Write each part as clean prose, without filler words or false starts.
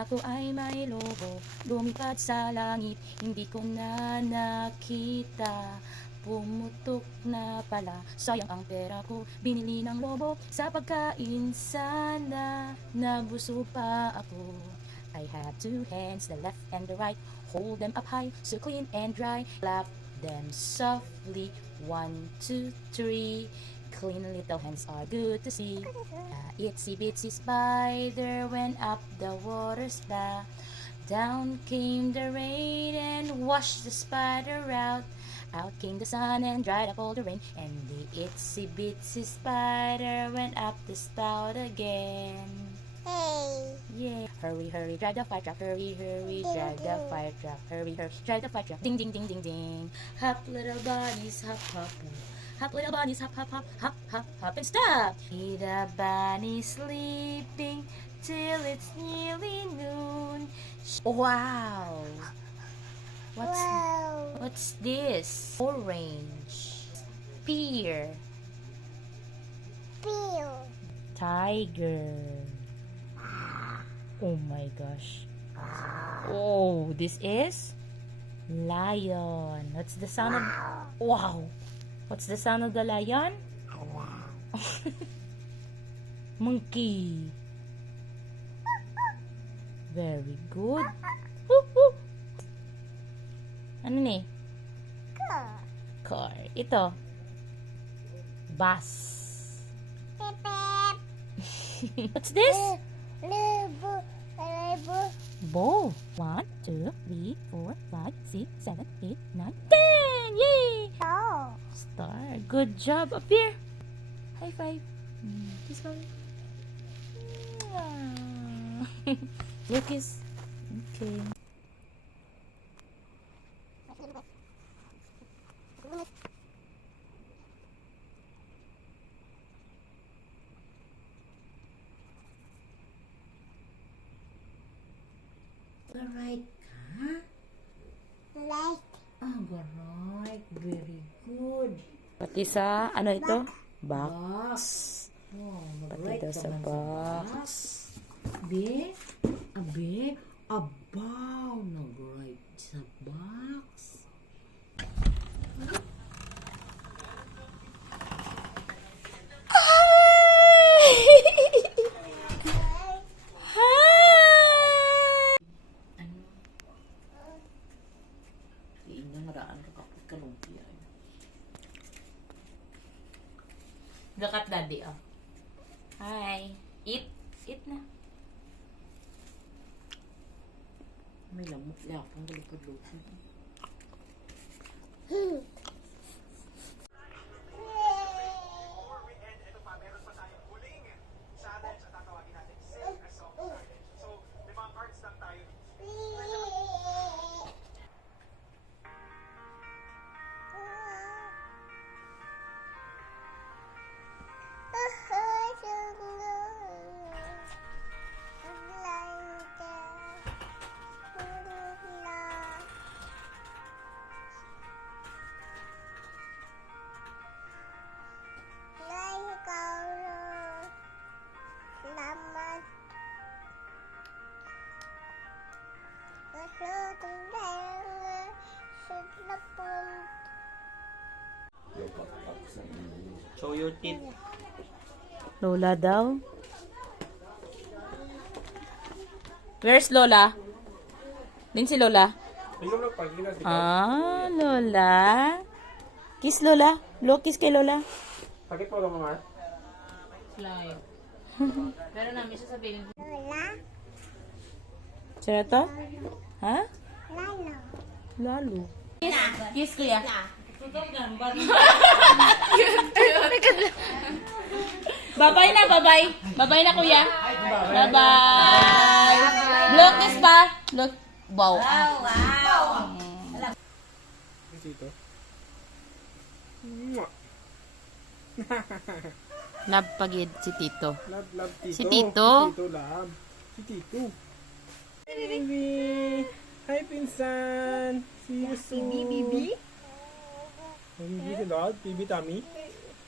Ako ay may lobo, lumipad sa langit, hindi ko na nakita. Pumutok na pala, sayang ang pera ko, binili ng lobo sa pagkain sana. Nabusog pa ako. I have two hands, the left and the right, hold them up high, so clean and dry. Clap them softly, 1, 2, 3. Clean little hands are good to see. Itsy bitsy spider went up the water spout. Down came the rain and washed the spider out. Out came the sun and dried up all the rain. And the itsy bitsy spider went up the spout again. Hey. Yeah. Hurry, hurry, drive the fire truck. Hurry, hurry, drive the fire truck. Hurry, hurry, drive the fire truck. Ding, ding, ding, ding, ding. Hop, little bunnies, hop, hop, hop. Hop, little bunnies, hop, hop, hop, hop, hop, hop, and stop. See the bunny sleeping till it's nearly noon. Wow. What's this? Orange. Pear. Peel. Tiger. Oh my gosh. Oh, this is lion. What's the sound of... Wow. What's the sound of the lion? Monkey. Very good. Woo, woo. Ano ni? Car. Ito. Bus. What's this? Ball. 1, 2, 3, 4, 5, 6, 7, 8, 9, 10. Yay! Oh. Star. Good job. Up here. High five. Kiss mommy. Lucas. Okay. Alright ka? Like. Alright. Very good. Pati sa, ano ito? Box. Oh, Pati daw sa box. Abe, abaw, nag-right sa box. Ano? Diin na maraan ka kapag kalumpia. Look at daddy, oh. Hi. Eat. Eat na. May lamok yapang galupad-lupad. Show your teeth. Lola daw. Where's Lola? Din si Lola? Ah, Lola. Kiss Lola. Blow kiss kay Lola. Sakit mo lang, Mar? Slide. Pero namin sasabihin. Lola. Sino to? Ha? Lalo. Lalo. Kiss kuya. Babay na, babay. Babay na kuya. Bye-bye. Blow kiss pa. Look. Wow. Dito. Love pagid si Tito. Love, Tito. Si Tito? Tito, love. Si Tito. Baby! Hi, Pinsan! See you soon! Bibi si Lord? Bibi Tummy?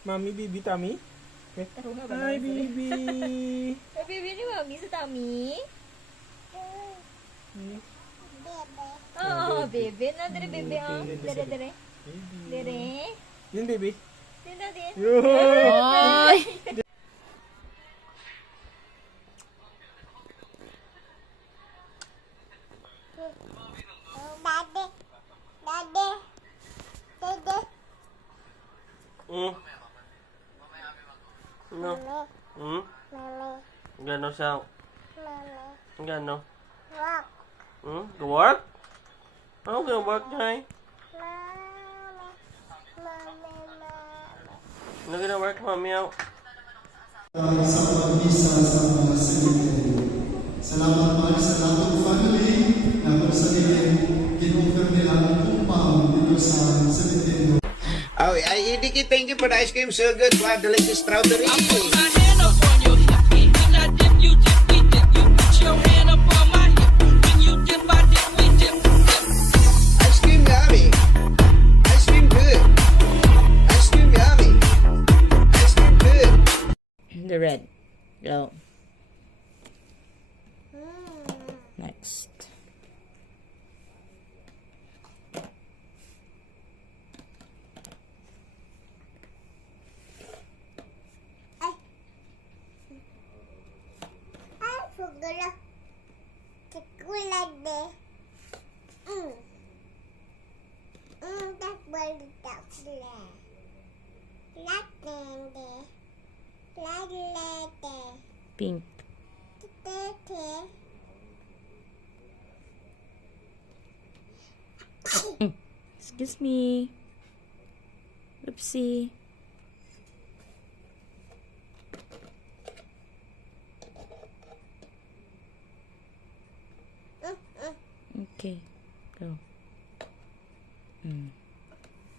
Mami, Bibi Tummy? Hi, Bibi! Baby ni Mami sa tummy. Bebe. Oh, baby. Na, dire, baby. Oh, dire, dire. Dire. Yun, baby. Dire, dire. Oy! Daddy. Daddy. Daddy. Hmm? No. Mami. Hmm? Mami. Gano siya? Mami. Gano? Walk. Hmm? Go work? Ano ka work, Jai? Mami. Mami. Mami. Ano ka work, mami? Sa pagbisa sa mga cemetery. Salamat mahal sa lahat ng family na kung sa kin-offer nila ang compound dito sa cemetery. Oh, Idiki, thank you for the ice cream. So good. Wow, delicious strawberry. Ice cream yummy. Ice cream good. Ice cream yummy. Ice cream good. The red. Go. Next. Ay, sugala. Chocolate. That's what that's like. Latte. Latte. Pink. Latte. Excuse me. Oopsie. Okay. Go.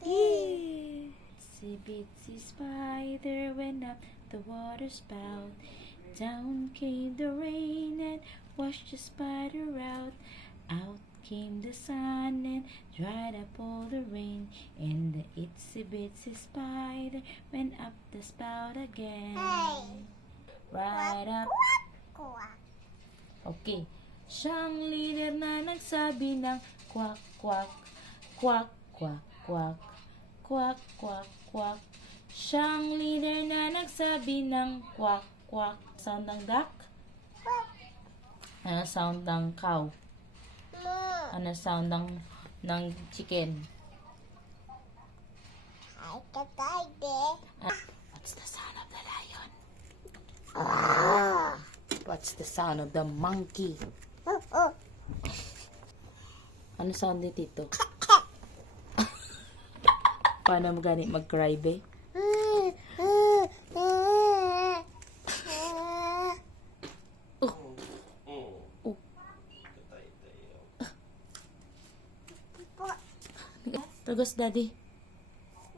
Yay! Itsy bitsy spider went up the water spout. Down came the rain and washed the spider out. Out came the sun and dried up all the rain. And the itsy bitsy spider went up the spout again. Hey. Right up. Quack. Okay. Siyang leader na nagsabi ng quack, quack, quack, quack, quack, quack, quack, quack. Siyang leader na nagsabi ng quack, quack. Sound ng duck? Ano sound ng cow? Ano sound ng chicken? Ay, katay. What's the sound of the lion? What's the sound of the monkey? Ano sound ni Tito? Paano mo gani mag-cry, be? Tugos, daddy.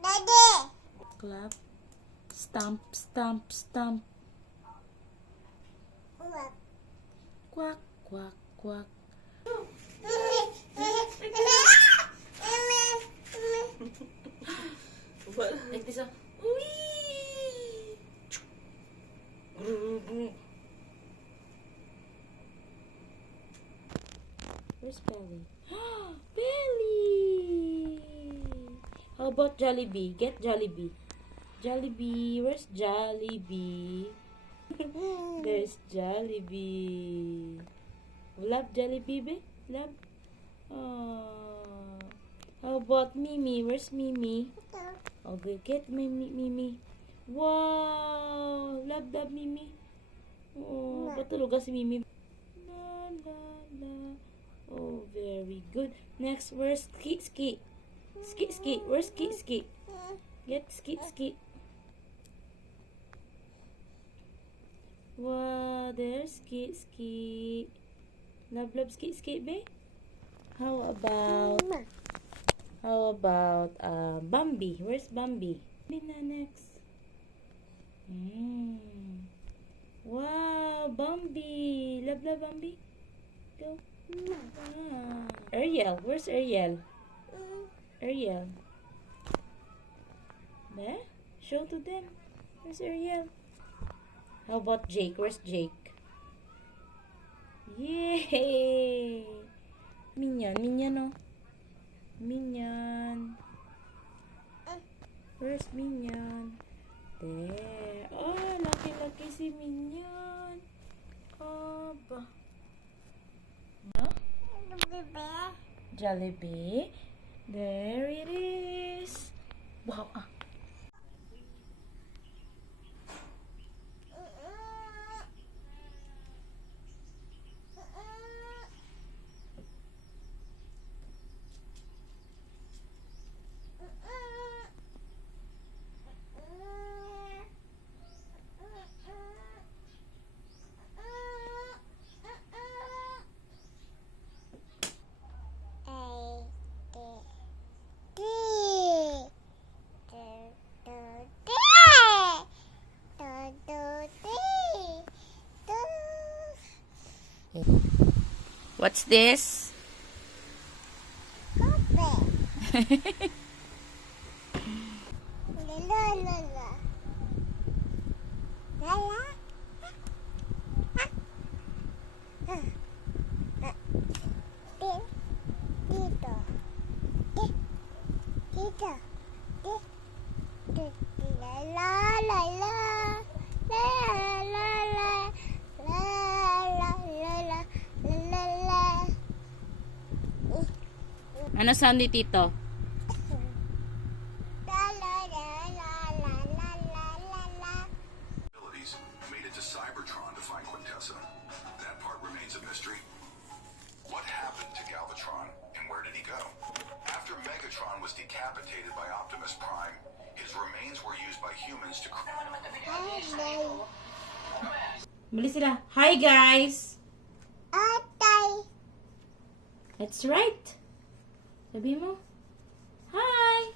Daddy. Clap. Stamp, stamp, stamp. Quack, quack, quack. Like this, oh. Where's Belly? Belly! How about Jollibee? Get Jollibee. Jollibee. Where's Jollibee? There's Jollibee. Love Jollibee, be? Love? Oh. How about Mimi? Where's Mimi? Okay, get Mimi. Wow! Love Mimi. Oh, patulog si Mimi. La, la, la. Oh, very good. Next, where's Ski? Ski. Where's Ski? Get Ski. Wow, there's Ski. Love Ski, be? How about Bambi? Where's Bambi? Bambi na next. Wow, Bambi. Love Bambi. Go. Ariel. Where's Ariel? Ariel. There? Show to them. Where's Ariel? How about Jake? Where's Jake? Yay! Minion, oh. Minion. Where's Minion? There. Oh, laki-laki si Minion. Oh, ba. No? Jollibee. There it is. Wow. Ah. What's this? Ano sound ni Tito? Made it to Cybertron to find Quintessa. That part remains a mystery. What happened to Galvatron, and where did he go? After Megatron was decapitated by Optimus Prime, his remains were used by humans to Bili sila. Hi guys! That's right. Sabi mo. Hi!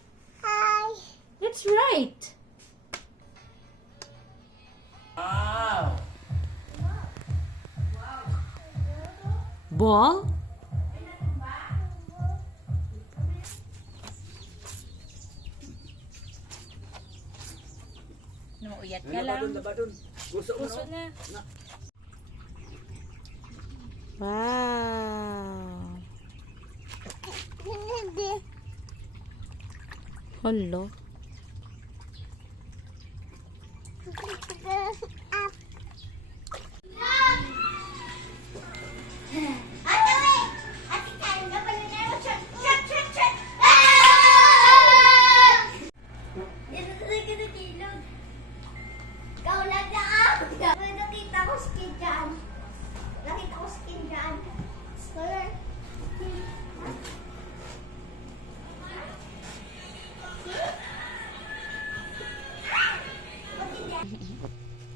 That's right. Wow. Ball? No, uyat ka lang. Gusto na. Wow. Hello.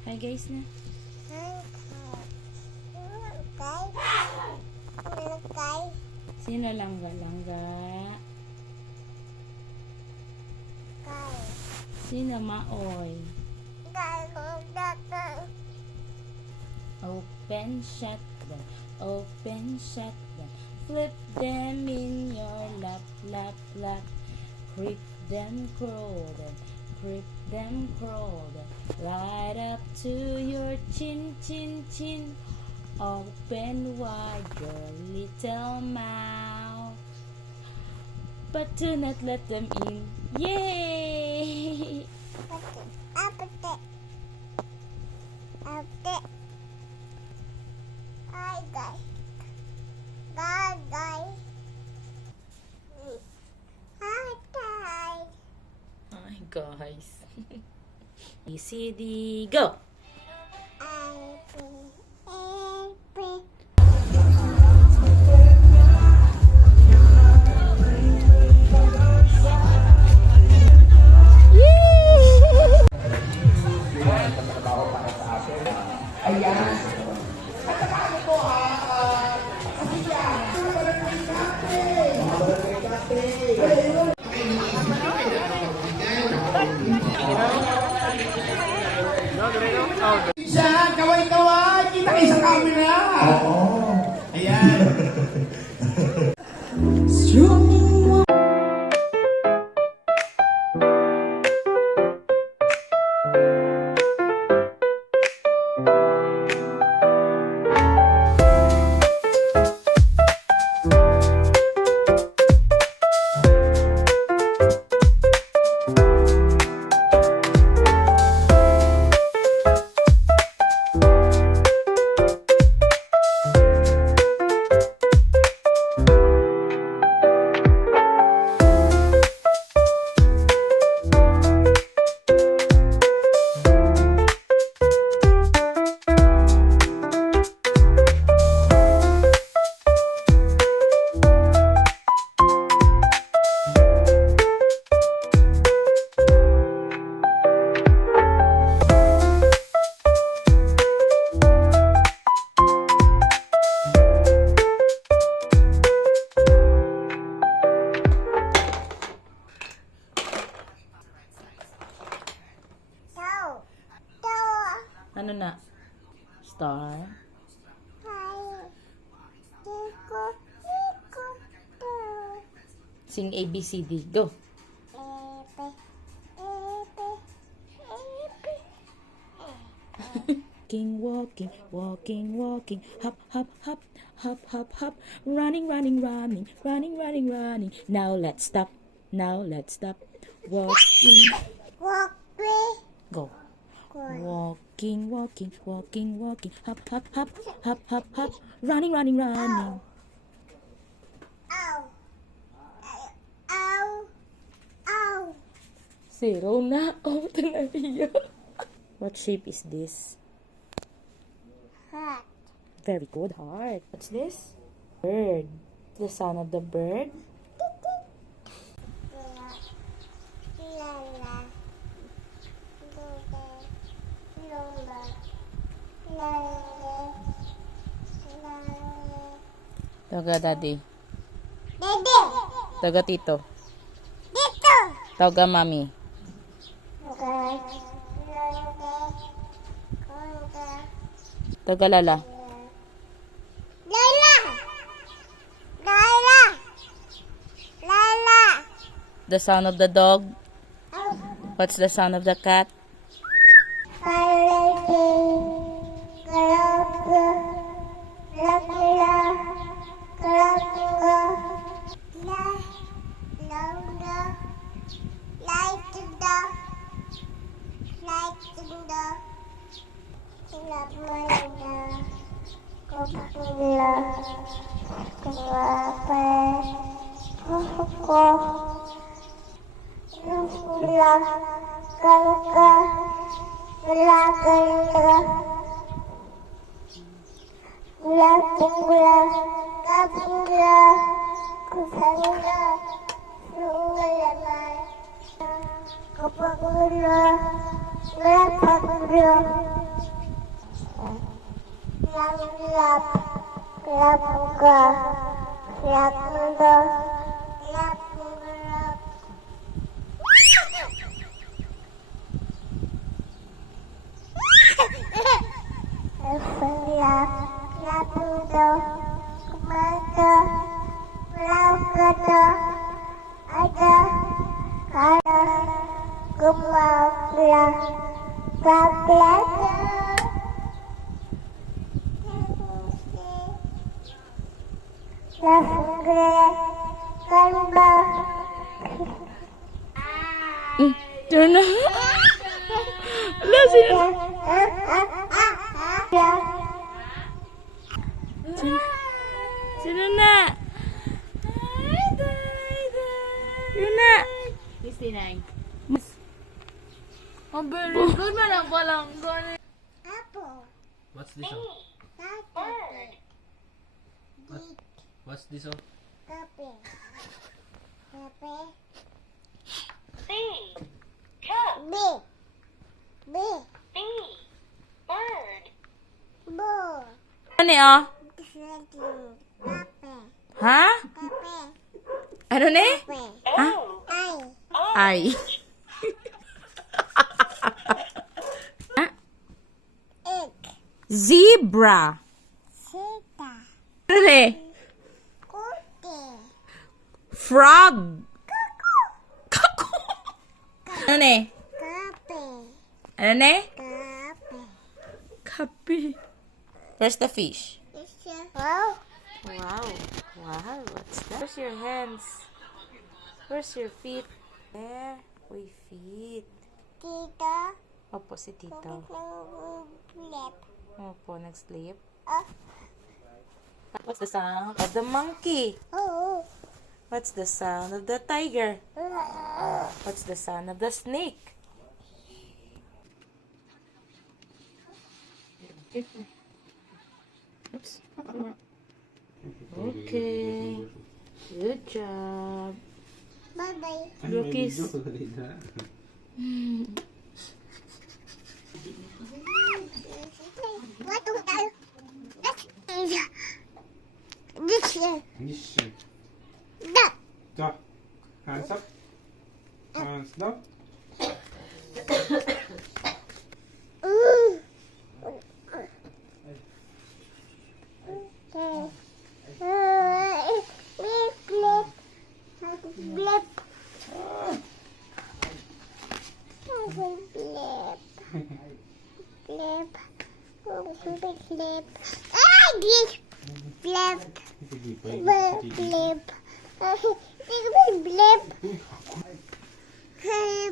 Hi guys na. Sino langga-langga? Sino maoy? Open, shut them. Open, shut them. Flip them in your lap, lap, lap. Creep them, crawl them. Creep them, crawl them. Right up to your chin, chin, chin. Open wide your little mouth. But do not let them in. Yay! Hi guys. A, C, D, go! Isa, kaway-kaway! Kita kayo sa camera! Oo. Ayan. Sing ABCD. Go. Walking, walking, walking, walking, hop, hop, hop, hop, hop, hop, running, running, running, running, running, running. Now let's stop. Now let's stop. Walking. Go. Walking, walking, walking, walking, hop, hop, hop, hop, hop, hop, running, running, running. Zero na. Oh, tanaya. What shape is this? Very good, heart. What's this? Bird. The sound of the bird. Taga daddy. Dede. Taga tito. Dito. Taga mami. Taga lala. Lala. Lala. Lala. The sound of the dog. What's the sound of the cat? Turn na. Ala, sino na? Sino na? 69. Oh, very good man ang palang gano'n. Apple. What's this one? Bird. What's this one? Kape. Kape. B. B. Bird. Ball. Ano oh? Kape. Ha? Kape. Ano ne? Kape. Ha? Ay. Ay. Ha? Egg. Zebra. Sita. Ano ne? Kote. Frog. Kako. Ano ne? Kape. Ano ne? Kape. Kapi. Where's the fish? Wow. Wow. Wow. What's that? Where's your hands? Where's your feet? There. Uy, feet. Tita. Opo, si Tito. Lip. Opo, nag-sleep. Ah. What's the sound of the monkey? Oh. What's the sound of the tiger? What's the sound of the snake? Oops. Okay. Good job. Bye-bye. Rookies. What do I? This year. That. So, hands up. Hands down. Okay. Blip. Blip. Blip. Blip.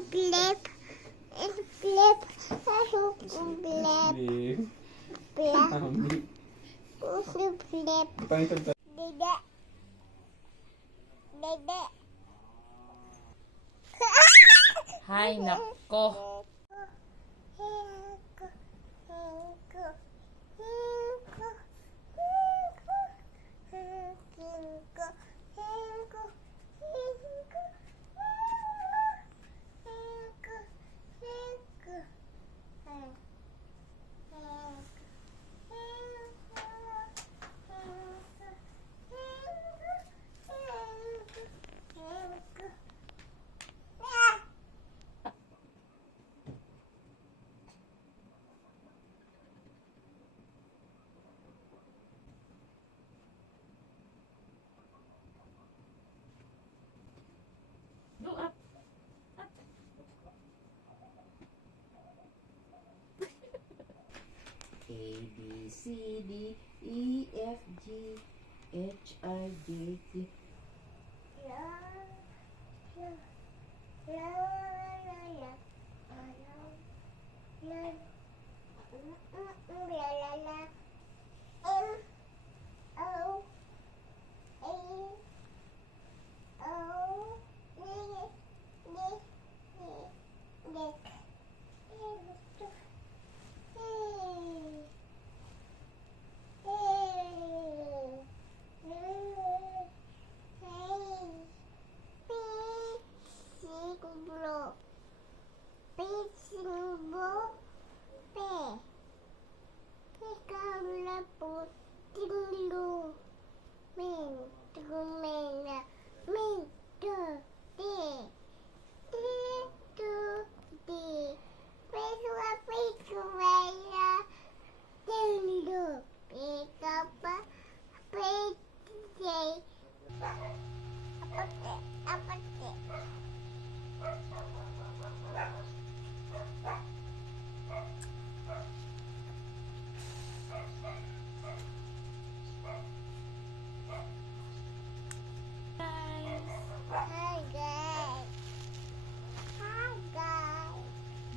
Blip. Blip. Blip. Dede. Dede. Hay nako. Go up. A, B, C, D, E, F, G, H, I, J, K.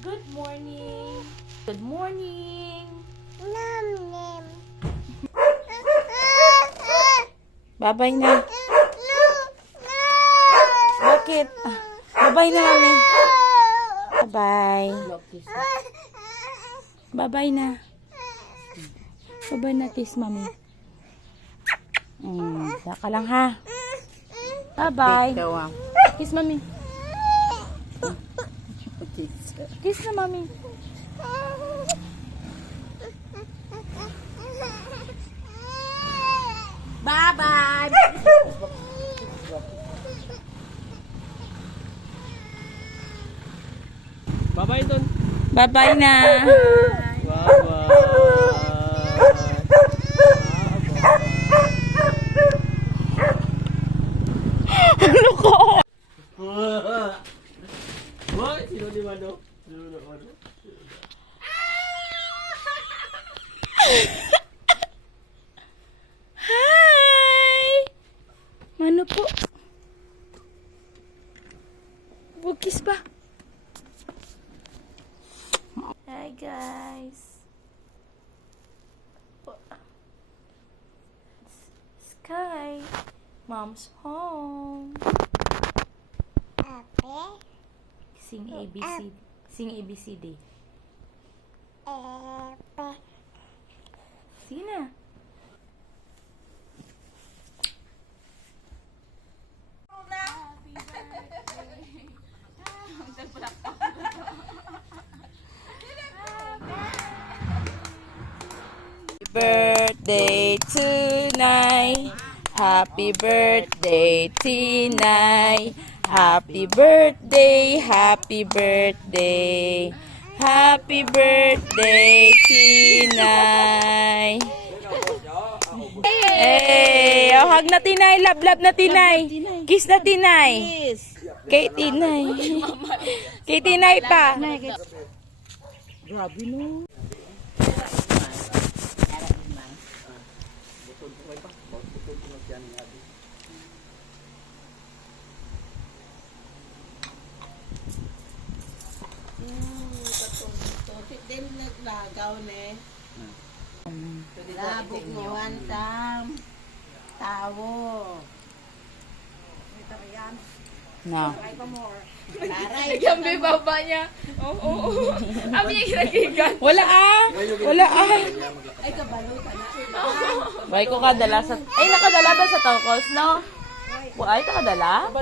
Good morning. Good morning. Babay na. Bakit? Babay na, mami. Bye. Babay na. Babay na, tis, mami. Saka lang, ha? Bye-bye. Kiss, mami. Kiss na, mami. Bye-bye. Bye-bye, Don. Bye-bye na. Ano ko? What? Sino di Mano? Sino di Mano? Hi! Mano po? Bugis ba? Hi guys. Sky. Mom's home. Sing ABC. Sing ABCD. Sige na. Birthday tonight. Happy birthday, Tinay. Happy birthday, happy birthday. Happy birthday, Tinay. Hey, oh, hug na Tinay, love na Tinay. Kiss na Tinay. Kay Tinay. Kay Tinay pa. Grabe no. Labog ngawan tam. Tawo. No. Aray. Yung baba niya. Oo. Abi niya kinagigan. Wala ah. Wala ah. Ay, kabalutan na. Why ko kadala sa... Ay, nakadala ba sa tokos, no? Ay, nakadala?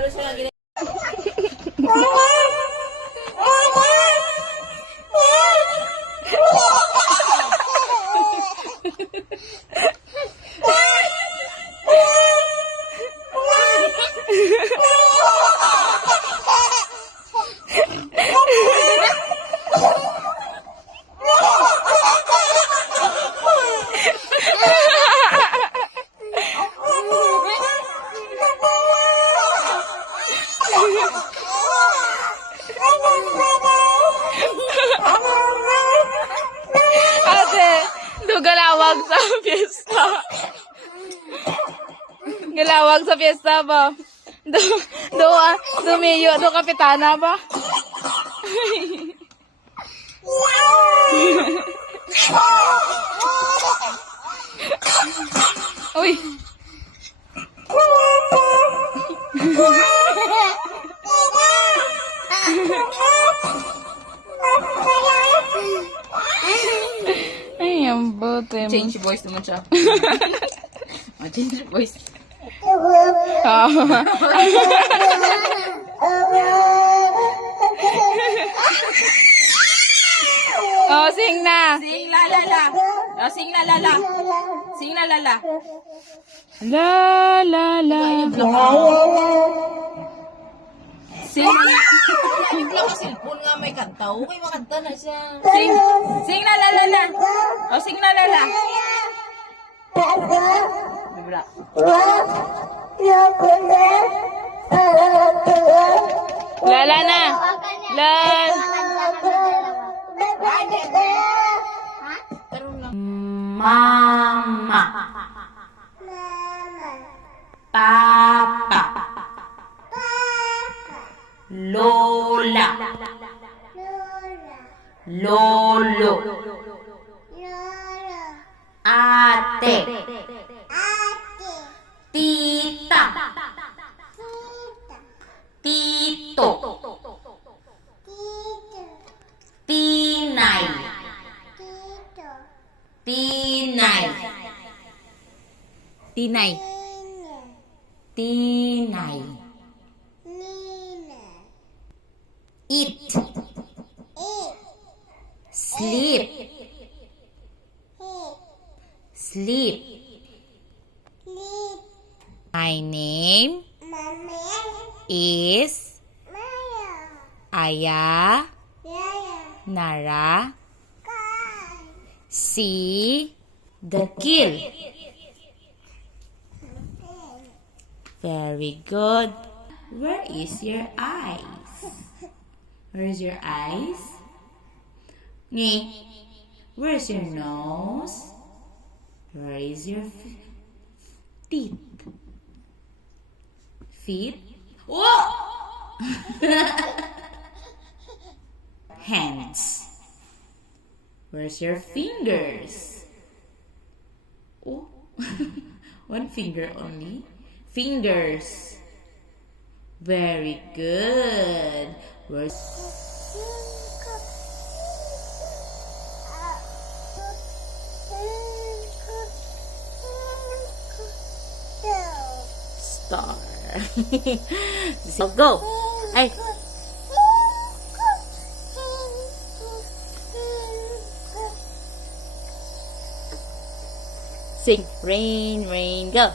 Ate, galawag sa fiesta. Galawag sa fiesta ba? Dumiyo, kapitana ba? Uy. Ay, ang bote mo. Change voice naman siya. Change voice. Oh, sing na. Sing la la la. Oh, sing la la la. Sing la la la. La la la. Sing. Sing lang ang cellphone nga may kanta. Okay, makanta na siya. Sing. Sing la la la la. Oh, sing la la la. Bibla. Lala na. La. Mama. Papa. Lola. Lolo. Ate. Tita. Tito. Tinay. Tinay. Tinay. Tinay. Eat. Sleep. Sleep. My name is Aya Nara. See the kill. Very good. Where is your eyes? Where is your eyes? Where's your nose? Where is your teeth? Feet? Whoa! Hands. Where's your fingers? Oh, one finger only. Fingers. Very good. Where's... Star. So go. Ay. Sing. Rain, rain, go.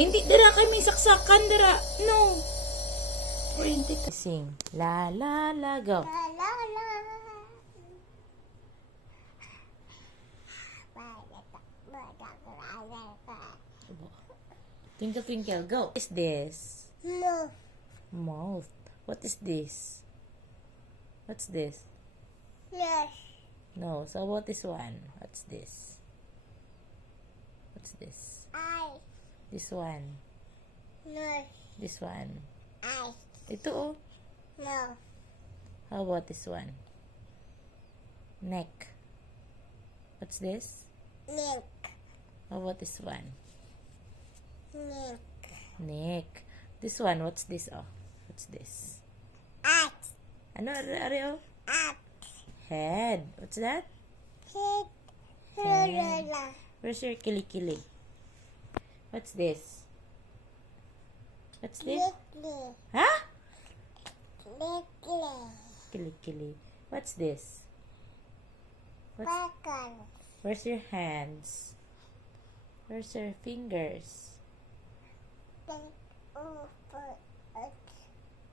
Hindi, dara kay may saksakan, dara. No. Or hindi ka sing. La, la, la, go. Twinkle, twinkle, go. What is this? No. Mouth. What is this? What's this? Yes. No. So what is one? What's this? What's this? I. This one. No. This one. I. Ito oh. No. How about this one? Neck. What's this? Nick. How about this one? Nick. Neck. This one, what's this? Oh, what's this? At. Ano, are oh? At. Head. What's that? Hit. Head. Where's your kilikili? What's this? What's this? Lickly. Huh? Lickly. Kilikili. What's this? What's, Bacon. where's your hands? Where's your fingers? Then over it.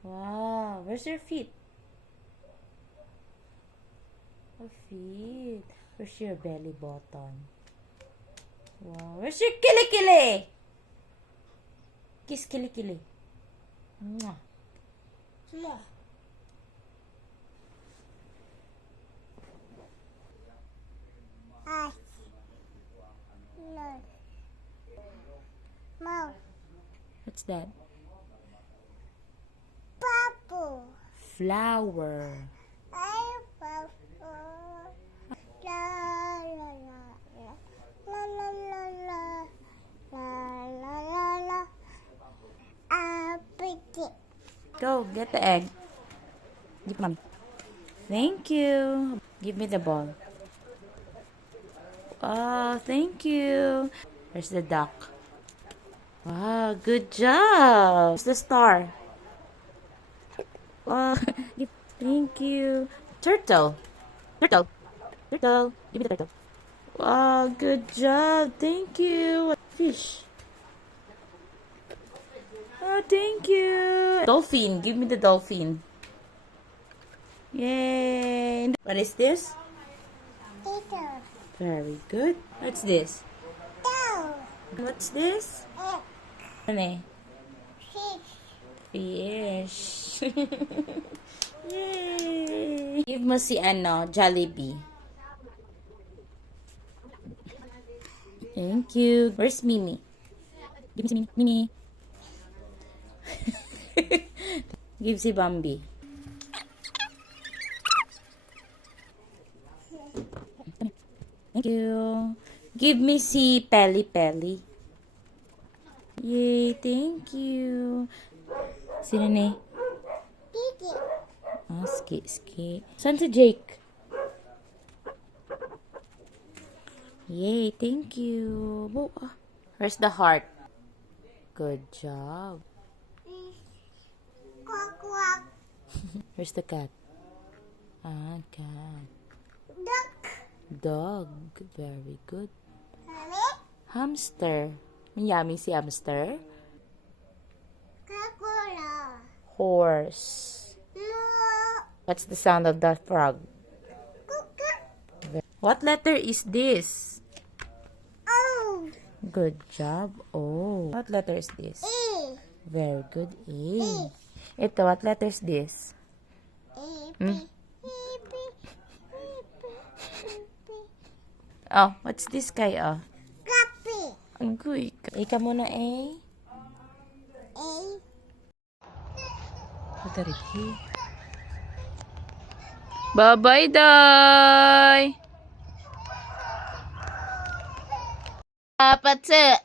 Wow. Where's your feet? Oh, feet. Where's your belly button? Wow. Where's your kilikili? Kiss kilikili. Mwah. No. Eyes. Nose. Mouth. What's that? Bubble. Flower. Bubble. La la la la la la la la la la la. Apple. Go, get the egg. Give mom. Thank you. Give me the ball. Oh, thank you. There's the duck. Wow, good job. Where's the star? Oh, thank you. Turtle. Turtle. Turtle. Give me the turtle. Wow, good job. Thank you. Fish. Oh, thank you. Dolphin. Give me the dolphin. Yay. What is this? Eater. Very good. What's this? Down. What's this? Egg. Ano eh? Fish. Fish. Yay! Give mo si Jollibee. Thank you. Where's Mimi? Give me si Mimi. Mimi. Give si Bambi. Thank you. Give me si Pelly Pelly. Yay, thank you. Sino ni? Gigi. Oh, Ski. Saan si Jake? Yay, thank you. Oh, where's the heart? Good job. Quack quack. Where's the cat? Ah, cat. Duck. Dog. Very good. Mommy. Hamster. Yummy si hamster. Kakura. Horse. No. What's the sound of that frog? Kuka. What letter is this? Oh. Good job. Oh. What letter is this? E. Very good. A. Ito, what letter is this? E. Oh, what's this guy? Oh. Copy. Agoy. Ika muna A. A. Bye-bye, Day! Apatse.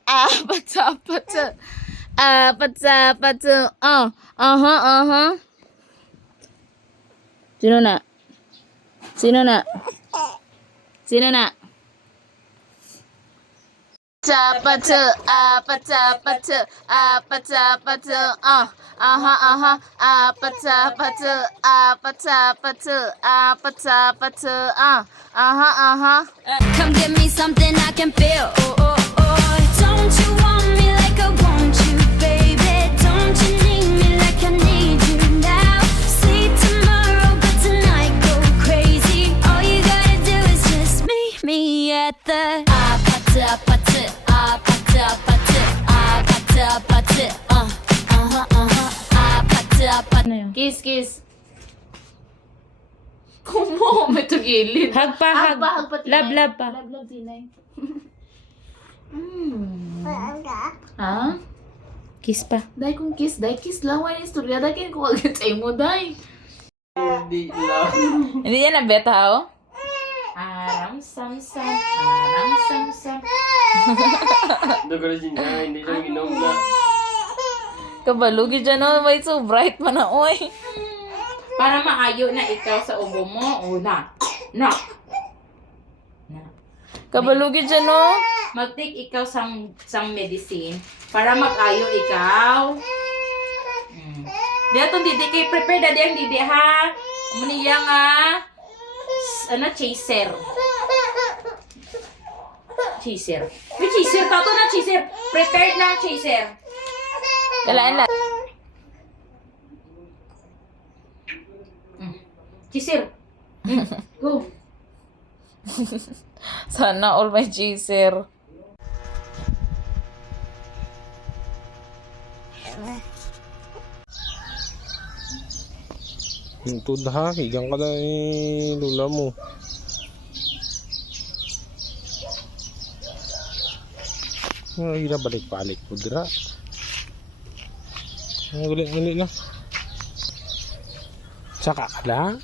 Sino na? Come give me something I can feel. Oh, oh, oh. Don't you want me like I want you, baby? Don't you need me like I need you now? See tomorrow, but tonight go crazy. All you gotta do is just meet me at the Kiss, kiss. Kumo, may tugilid. Hug pa, hug. Hug pa, Love, Tinay. love pa. Love, Tinay. Ada. Ha? Kiss pa. Dahil kung kiss, dahil kiss lang. Wala istorya. Dahil kung agad sa imo, dahil. Hindi lang. Hindi yan ang beta, oh. Aram, sam, sam. Aram, sam, sam. Dugay din niya, hindi lang inom na. Kabalugi dyan, oh. May so bright man na, oy. Para maayo na ikaw sa ubo mo. Una. Na. Kabalugi dyan, oh. Mag-take ikaw sang medicine para mag-ayo ikaw. Diya itong didi kay prepare na diyang didi ha. Maniya nga. Chaser. Chaser. May chaser. Tato na chaser. Prepared na chaser. Kalaan lang. Chaser. Go. Sana all my chaser. Ito ha, higang ka na lula mo. Hila balik-balik po dira. Uli lang. Saka ka lang.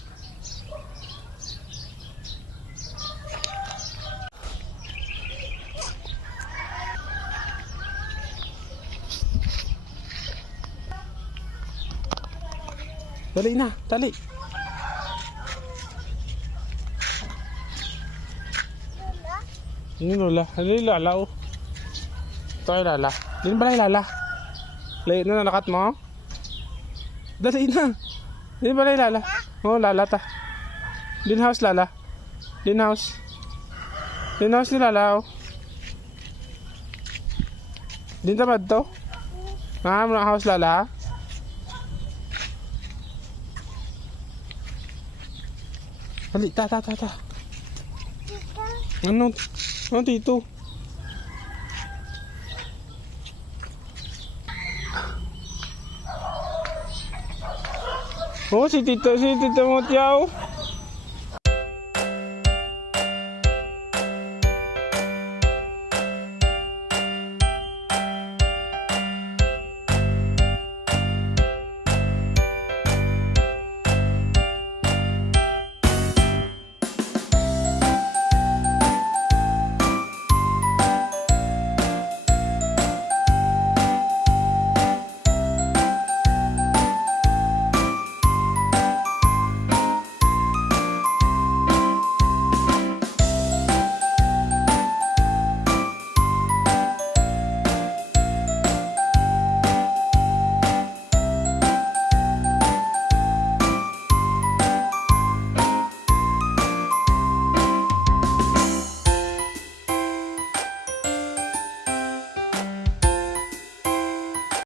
Dali na, dali. Ini lola, ini lala oh. Ito ay lala. Din ba lala? Layo na nalakat mo? Dali na. Din ba lala? Oh, lala ta. Din house lala. Din house. Din house ni lala oh. Din tamad to? Muna house lala. Dali, ta. Ano? Ano dito? Oh, si Tito mo tiyaw.